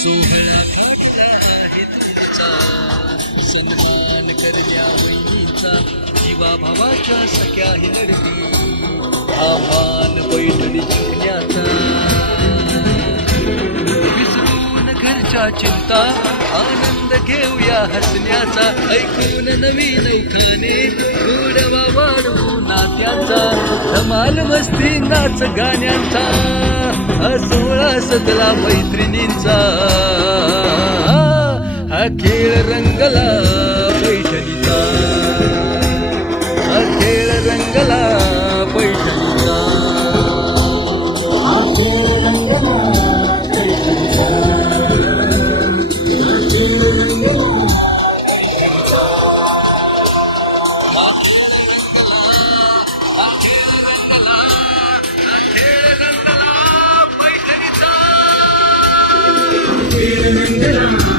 सोहळा सन्मान करण्या बहिणीचा जीवा भावाच्या सख्या ही लढती आव्हान का चिंता आनंद घेऊया हसण्याचा. ऐकून नवीन लैखाने गोडवा वाढवू नात्याचा. धमाल मस्ती नाच गाण्यांचा. सोळा सजला मैत्रिणींचा. हा खेळ रंगला पैठणीचा. हा खेळ रंगला Yeah.